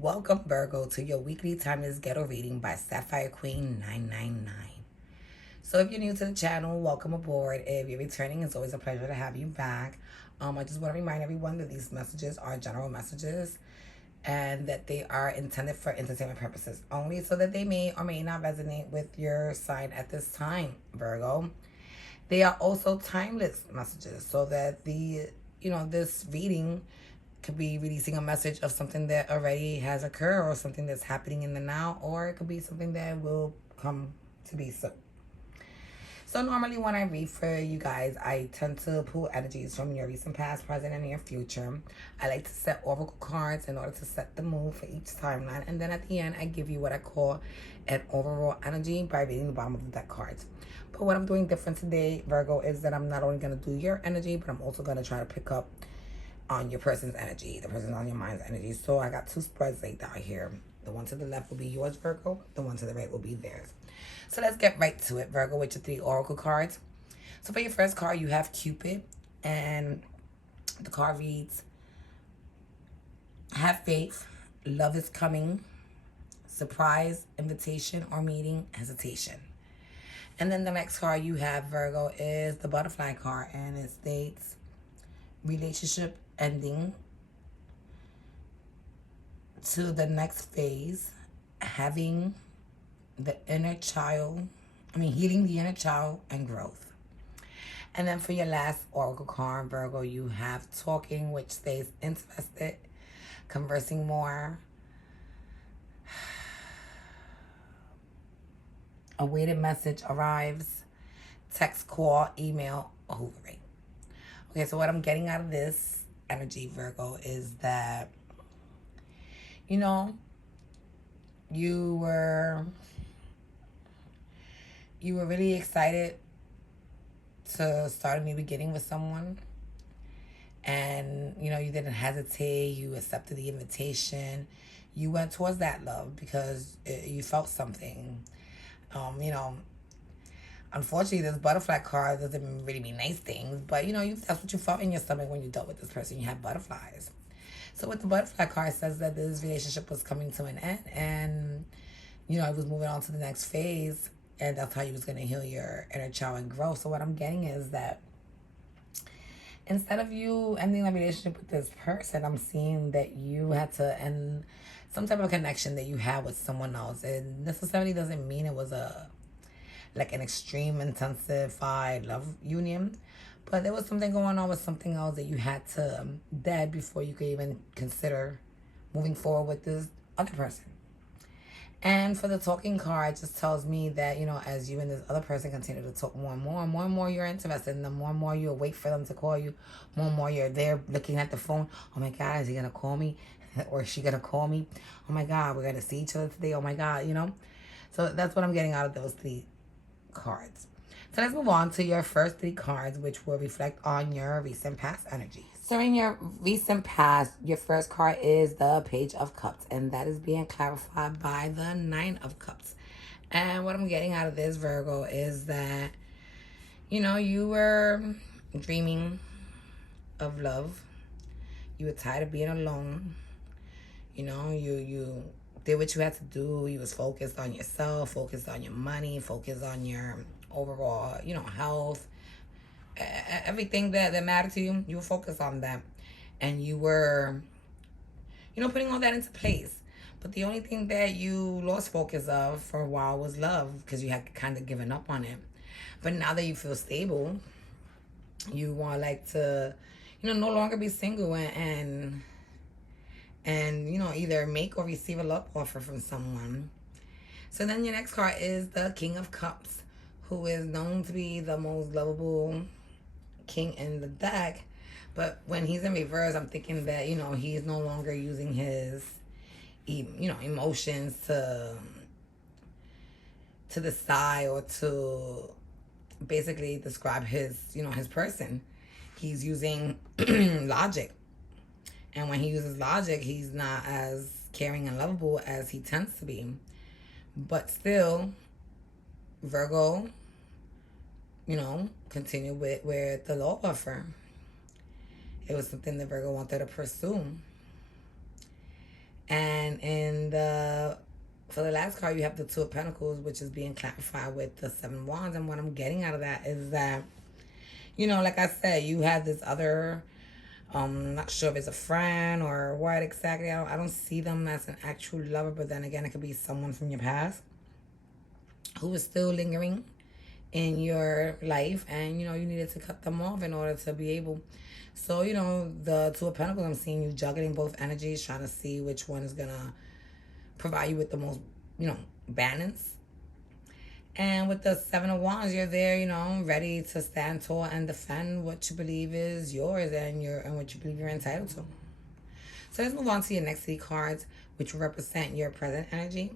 Welcome, Virgo, to your weekly timeless ghetto reading by Sapphire Queen 999. So, if you're new to the channel, welcome aboard. If you're returning, it's always a pleasure to have you back. I just want to remind everyone that these messages are general messages and that they are intended for entertainment purposes only, so that they may or may not resonate with your sign at this time, Virgo. They are also timeless messages, so that this reading could be releasing a message of something that already has occurred or something that's happening in the now, or it could be something that will come to be so. So normally when I read for you guys, I tend to pull energies from your recent past, present, and near future. I like to set oracle cards in order to set the mood for each timeline. And then at the end, I give you what I call an overall energy by reading the bottom of the deck cards. But what I'm doing different today, Virgo, is that I'm not only going to do your energy, but I'm also going to try to pick up on your person's energy, the person on your mind's energy. So I got two spreads laid out here. The one to the left will be yours, Virgo. The one to the right will be theirs. So let's get right to it, Virgo, with your three oracle cards. So for your first card, you have Cupid, and the card reads, have faith, love is coming, surprise, invitation or meeting, hesitation. And then the next card you have, Virgo, is the butterfly card, and it states, relationship ending to the next phase, having the inner child, healing the inner child and growth. And then for your last oracle card, Virgo, you have talking, which stays interested, conversing more, a waited message arrives, text, call, email, hoovering. Okay, so what I'm getting out of this energy, Virgo, is that, you know, you were really excited to start a new beginning with someone, and you didn't hesitate. You accepted the invitation. You went towards that love because you felt something. um you know Unfortunately, this butterfly card doesn't really mean nice things, but that's what you felt in your stomach when you dealt with this person. You had butterflies. So with the butterfly card, it says that this relationship was coming to an end, and it was moving on to the next phase, and that's how you was gonna heal your inner child and grow. So what I'm getting is that instead of you ending a relationship with this person, I'm seeing that you had to end some type of connection that you had with someone else. It necessarily doesn't mean it was an extreme intensified love union, but there was something going on with something else that you had to dead before you could even consider moving forward with this other person. And for the talking card, it just tells me that, as you and this other person continue to talk more and more you're interested in them, more and more you wait for them to call you, more and more you're there looking at the phone. Oh my God, is he going to call me? Or is she going to call me? Oh my God, we're going to see each other today. Oh my God. So that's what I'm getting out of those three cards. So let's move on to your first three cards, which will reflect on your recent past energies. So in your recent past, your first card is the Page of Cups, and that is being clarified by the Nine of Cups. And what I'm getting out of this, Virgo, is that, you were dreaming of love. You were tired of being alone. You did what you had to do. You was focused on yourself, focused on your money, focused on your overall, health, everything that mattered to you. You were focused on that, and you were, putting all that into place. But the only thing that you lost focus of for a while was love, because you had kind of given up on it. But now that you feel stable, you want to, no longer be single, and either make or receive a love offer from someone. So then your next card is the King of Cups, who is known to be the most lovable king in the deck. But when he's in reverse, I'm thinking that he's no longer using his emotions to decide or to basically describe his person. He's using logic. And when he uses logic, he's not as caring and lovable as he tends to be. But still, Virgo, continue with the love offer. It was something that Virgo wanted to pursue. And for the last card, you have the Two of Pentacles, which is being clarified with the Seven of Wands. And what I'm getting out of that is that, like I said, you have this other, not sure if it's a friend or what exactly. I don't see them as an actual lover, but then again, it could be someone from your past who is still lingering in your life, and you needed to cut them off in order to be able. So the Two of Pentacles, I'm seeing you juggling both energies, trying to see which one is gonna provide you with the most balance. And with the Seven of Wands, you're there, ready to stand tall and defend what you believe is yours, and what you believe you're entitled to. So let's move on to your next three cards, which represent your present energy.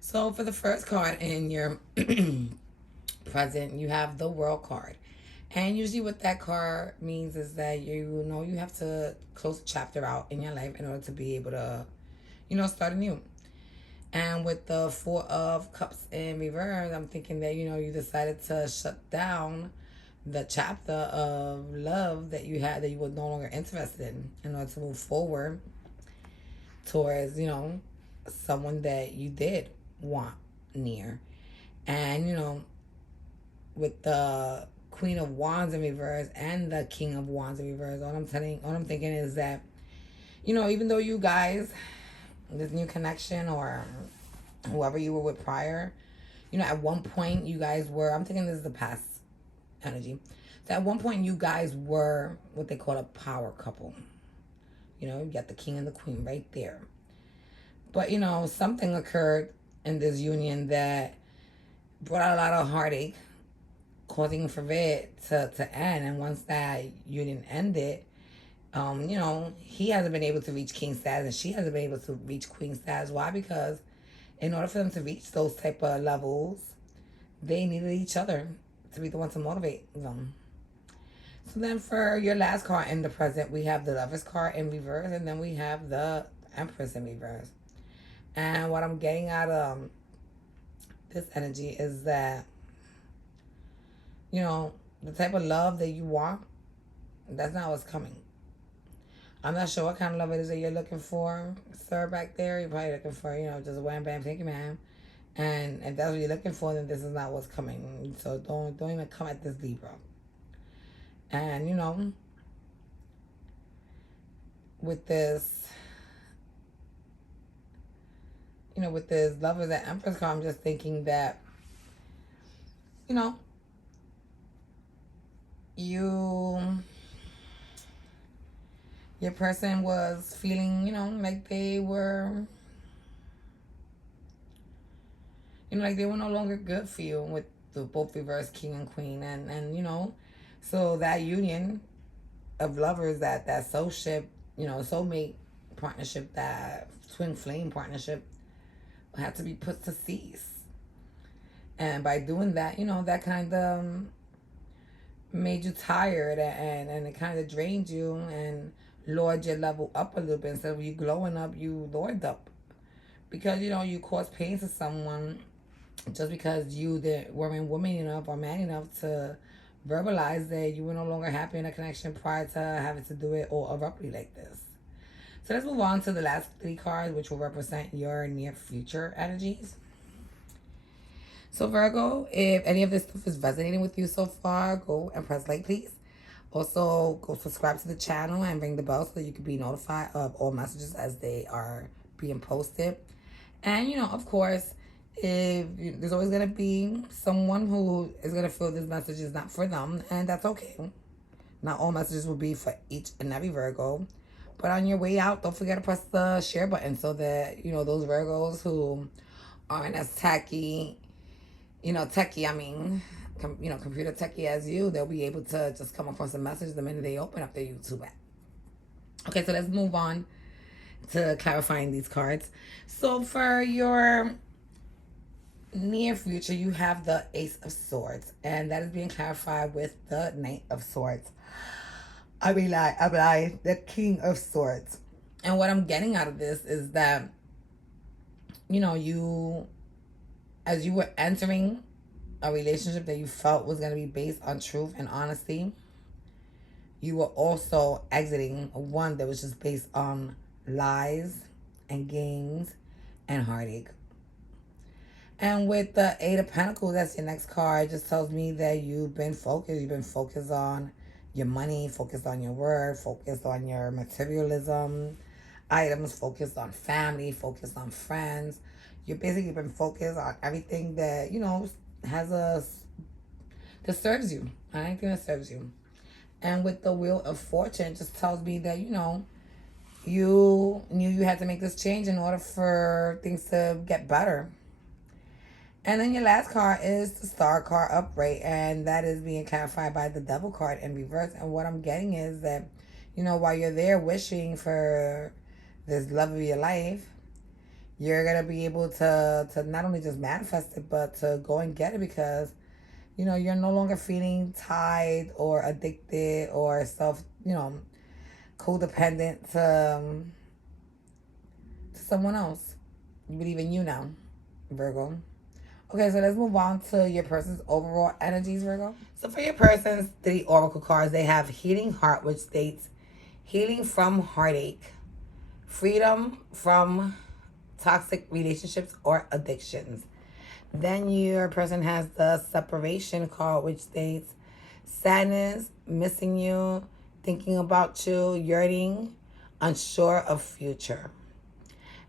So for the first card in your present, you have the World card. And usually what that card means is that you have to close a chapter out in your life in order to be able to, start anew. And with the Four of Cups in reverse, I'm thinking that, you decided to shut down the chapter of love that you had that you were no longer interested in order to move forward towards, someone that you did want near. And, with the Queen of Wands in reverse and the King of Wands in reverse, all I'm thinking is that, even though you guys, this new connection or whoever you were with prior, at one point you guys were, I'm thinking this is the past energy. So at one point you guys were what they call a power couple. You got the King and the Queen right there. But, something occurred in this union that brought out a lot of heartache, causing for it to end. And once that union ended, he hasn't been able to reach king status and she hasn't been able to reach queen status. Why? Because in order for them to reach those type of levels, they needed each other to be the one to motivate them. So then for your last card in the present, we have the Lovers card in reverse, and then we have the Empress in reverse. And what I'm getting out of this energy is that, the type of love that you want, that's not what's coming. I'm not sure what kind of love it is that you're looking for, sir, back there. You're probably looking for, just a wham, bam, thank you, ma'am. And if that's what you're looking for, then this is not what's coming. So don't even come at this Libra. And, with this, with this Lovers and Empress card, I'm just thinking that, your person was feeling, like they were, like they were no longer good for you with the both reverse King and Queen. And so that union of lovers, that soulship, soulmate partnership, that twin flame partnership had to be put to cease. And by doing that, that kind of made you tired, and it kind of drained you and lowered your level up a little bit. Instead of you glowing up, you lowered up. Because, you caused pain to someone just because you weren't woman enough or man enough to verbalize that you were no longer happy in a connection prior to having to do it all abruptly like this. So let's move on to the last three cards, which will represent your near future energies. So Virgo, if any of this stuff is resonating with you so far, go and press like, please. Also, go subscribe to the channel and ring the bell so that you can be notified of all messages as they are being posted. And, of course, there's always going to be someone who is going to feel this message is not for them, and that's okay. Not all messages will be for each and every Virgo. But on your way out, don't forget to press the share button so that, those Virgos who aren't as techie, computer techie as you, they'll be able to just come across a message the minute they open up their YouTube app. Okay, so let's move on to clarifying these cards. So for your near future, you have the Ace of Swords, and that is being clarified with the Knight of Swords. The King of Swords. And what I'm getting out of this is that, as you were entering a relationship that you felt was going to be based on truth and honesty, you were also exiting one that was just based on lies and games and heartache. And with the Eight of Pentacles, that's your next card, it just tells me that you've been focused. You've been focused on your money, focused on your work, focused on your materialism items, focused on family, focused on friends. You've basically been focused on everything that, has that serves you. Anything that serves you. And with the Wheel of Fortune, it just tells me that, you knew you had to make this change in order for things to get better. And then your last card is the Star card upright, and that is being clarified by the Devil card in reverse. And what I'm getting is that, while you're there wishing for this love of your life, you're gonna be able to not only just manifest it, but to go and get it because, you're no longer feeling tied or addicted or codependent to someone else. You believe in you now, Virgo. Okay, so let's move on to your person's overall energies, Virgo. So for your person's 3 oracle cards, they have Healing Heart, which states healing from heartache, freedom from toxic relationships or addictions. Then your person has the Separation card, which states sadness, missing you, thinking about you, yearning, unsure of future.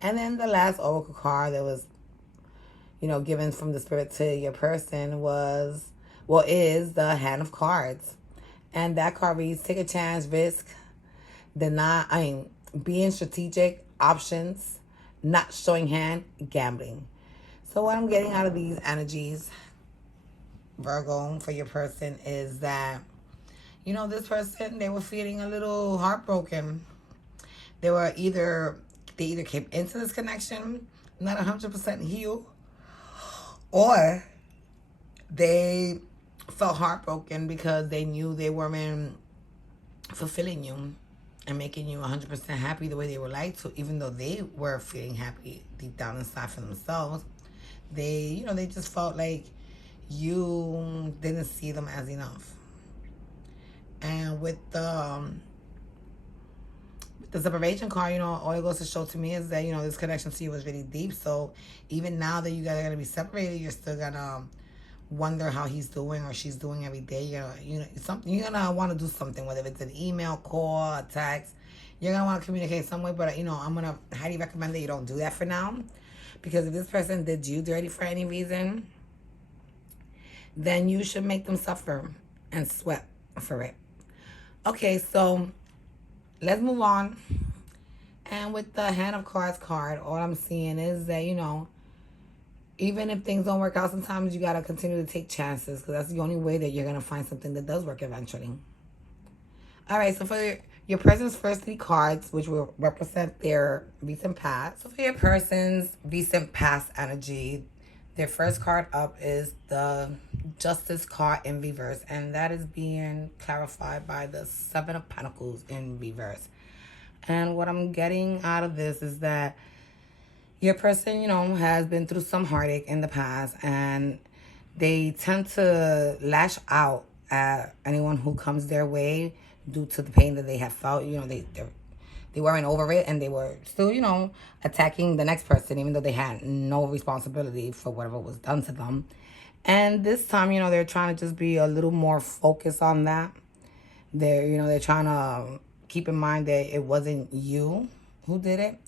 And then the last oracle card that was given from the spirit to your person is the Hand of Cards. And that card reads, take a chance, risk, being strategic, options, not showing hand, gambling. So what I'm getting out of these energies, Virgo, for your person is that, this person, they were feeling a little heartbroken. They either came into this connection not 100% healed, or they felt heartbroken because they knew they weren't fulfilling you and making you 100% happy the way they would like to, even though they were feeling happy deep down inside for themselves. They just felt like you didn't see them as enough. And with the Separation card, all it goes to show to me is that, this connection to you was really deep. So even now that you guys are going to be separated, you're still going to wonder how he's doing or she's doing every day. You're going to want to do something, whether it's an email, call, a text. You're going to want to communicate some way. But, I'm going to highly recommend that you don't do that for now. Because if this person did you dirty for any reason, then you should make them suffer and sweat for it. Okay, so let's move on. And with the Hand of Cards card, all I'm seeing is that, even if things don't work out, sometimes you got to continue to take chances because that's the only way that you're going to find something that does work eventually. All right, so for your person's first 3 cards, which will represent their recent past. So for your person's recent past energy, their first card up is the Justice card in reverse. And that is being clarified by the 7 of Pentacles in reverse. And what I'm getting out of this is that your person, has been through some heartache in the past. And they tend to lash out at anyone who comes their way due to the pain that they have felt. They weren't over it and they were still, attacking the next person even though they had no responsibility for whatever was done to them. And this time, they're trying to just be a little more focused on that. They're trying to keep in mind that it wasn't you who did it.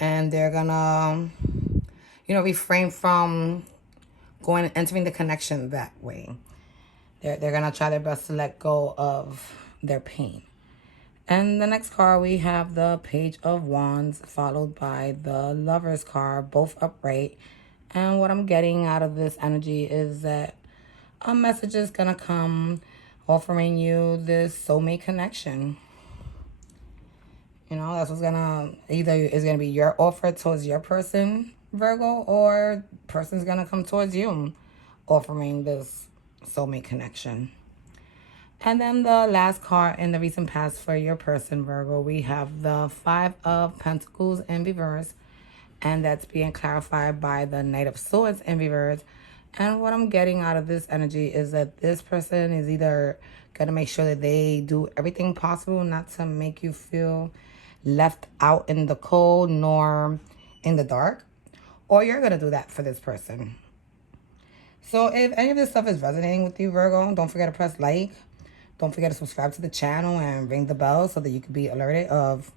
And they're gonna, refrain from entering the connection that way. They're gonna try their best to let go of their pain. And the next card, we have the Page of Wands, followed by the Lover's card, both upright. And what I'm getting out of this energy is that a message is going to come offering you this soulmate connection. That's what's going to, either is going to be your offer towards your person, Virgo, or person's going to come towards you offering this soulmate connection. And then the last card in the recent past for your person, Virgo, we have the 5 of Pentacles in reverse. And that's being clarified by the Knight of Swords in reverse. And what I'm getting out of this energy is that this person is either Gotta make sure that they do everything possible not to make you feel left out in the cold nor in the dark. Or you're gonna do that for this person. So if any of this stuff is resonating with you, Virgo, don't forget to press like. Don't forget to subscribe to the channel and ring the bell so that you can be alerted of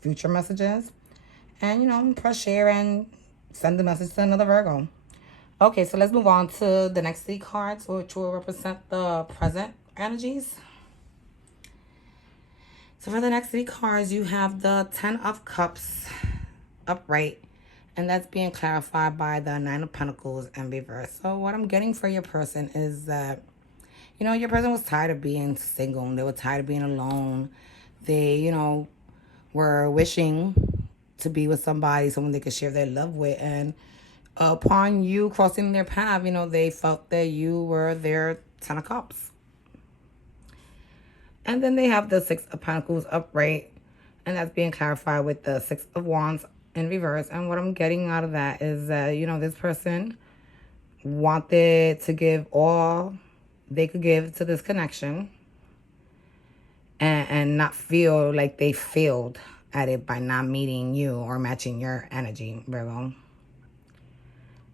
future messages. And, press share and send the message to another Virgo. Okay, so let's move on to the next 3 cards, which will represent the present energies. So for the next 3 cards, you have the 10 of Cups upright. And that's being clarified by the 9 of Pentacles in reverse. So what I'm getting for your person is that, your person was tired of being single. They were tired of being alone. They, were wishing to be with somebody, someone they could share their love with. And upon you crossing their path, they felt that you were their 10 of Cups. And then they have the 6 of Pentacles upright. And that's being clarified with the 6 of Wands in reverse. And what I'm getting out of that is that, this person wanted to give all they could give to this connection and not feel like they failed at it by not meeting you or matching your energy, Virgo.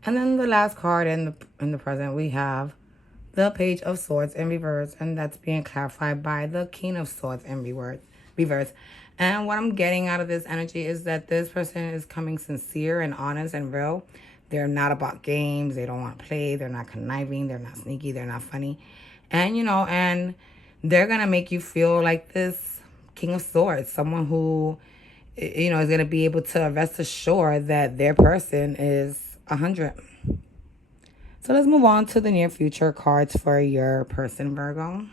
And then the last card in the present, we have the Page of Swords in reverse, and that's being clarified by the King of Swords in reverse. And what I'm getting out of this energy is that this person is coming sincere and honest and real. They're not about games. They don't want to play. They're not conniving. They're not sneaky. They're not funny. And, and they're going to make you feel like this King of Swords, someone who, is going to be able to rest assured that their person is 100. So let's move on to the near future cards for your person, Virgo.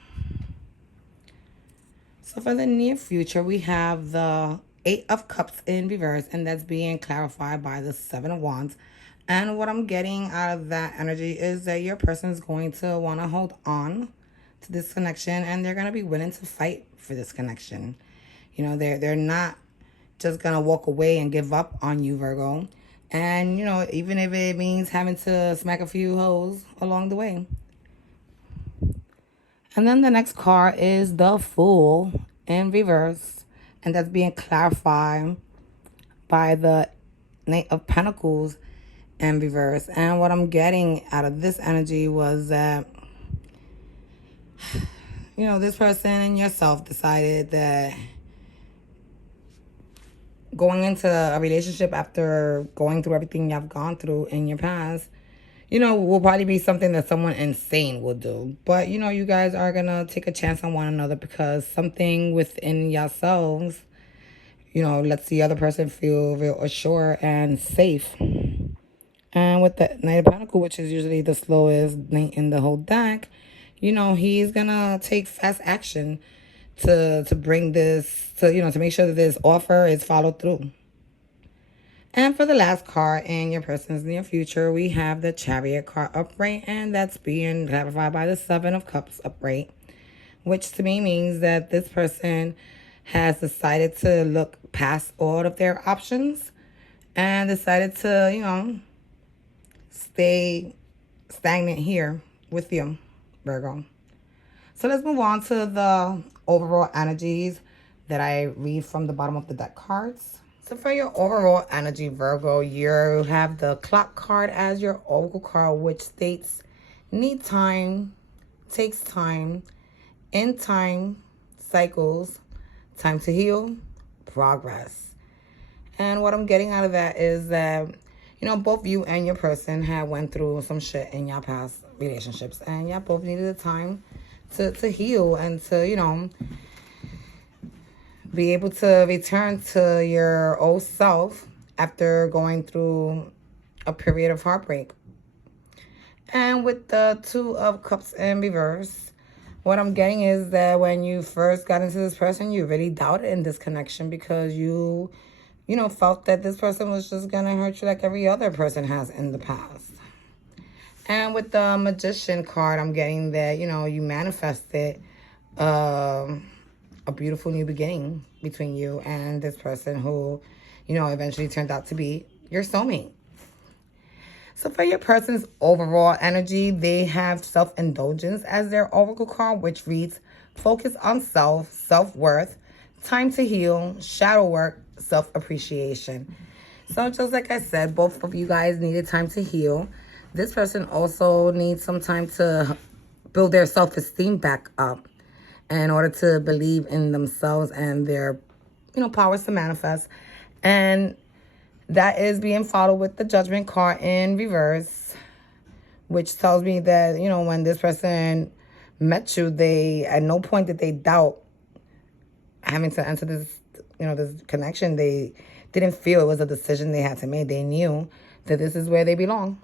So for the near future, we have the 8 of Cups in reverse, and that's being clarified by the 7 of Wands. And what I'm getting out of that energy is that your person is going to want to hold on to this connection, and they're going to be willing to fight for this connection. They're not just going to walk away and give up on you, Virgo. And, even if it means having to smack a few hoes along the way. And then the next card is the Fool in reverse. And that's being clarified by the Knight of Pentacles in reverse. And what I'm getting out of this energy was that, this person and yourself decided that going into a relationship after going through everything you've gone through in your past, will probably be something that someone insane will do. But, you guys are going to take a chance on one another because something within yourselves, lets the other person feel real assured and safe. And with the Knight of Pentacles, which is usually the slowest knight in the whole deck, he's going to take fast action to bring this, to make sure that this offer is followed through. And for the last card in your person's near future, we have the Chariot card upright, and that's being clarified by the 7 of Cups upright, which to me means that this person has decided to look past all of their options and decided to, stay stagnant here with you, Virgo. So let's move on to the overall energies that I read from the bottom of the deck cards. So for your overall energy, Virgo, you have the Clock card as your oracle card, which states, need time, takes time, in time, cycles, time to heal, progress. And what I'm getting out of that is that, both you and your person have went through some shit in your past relationships, and y'all both needed the time to heal and to, be able to return to your old self after going through a period of heartbreak. And with the 2 of Cups in reverse, what I'm getting is that when you first got into this person, you really doubted in this connection because you felt that this person was just going to hurt you like every other person has in the past. And with the Magician card, I'm getting that, you manifested a beautiful new beginning between you and this person who, eventually turned out to be your soulmate. So for your person's overall energy, they have self-indulgence as their oracle card, which reads, focus on self, self-worth, time to heal, shadow work, self-appreciation. So just like I said, both of you guys needed time to heal. This person also needs some time to build their self-esteem back up in order to believe in themselves and their, powers to manifest. And that is being followed with the Judgment card in reverse, which tells me that, when this person met you, they, at no point did they doubt having to enter this, this connection. They didn't feel it was a decision they had to make. They knew that this is where they belong.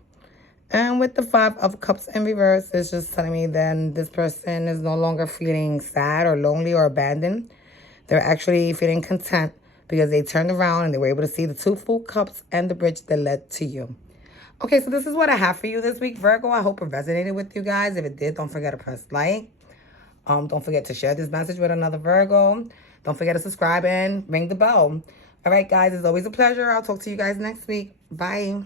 And with the Five of Cups in reverse, it's just telling me then this person is no longer feeling sad or lonely or abandoned. They're actually feeling content because they turned around and they were able to see the two full cups and the bridge that led to you. Okay, so this is what I have for you this week, Virgo. I hope it resonated with you guys. If it did, don't forget to press like. Don't forget to share this message with another Virgo. Don't forget to subscribe and ring the bell. All right, guys, it's always a pleasure. I'll talk to you guys next week. Bye.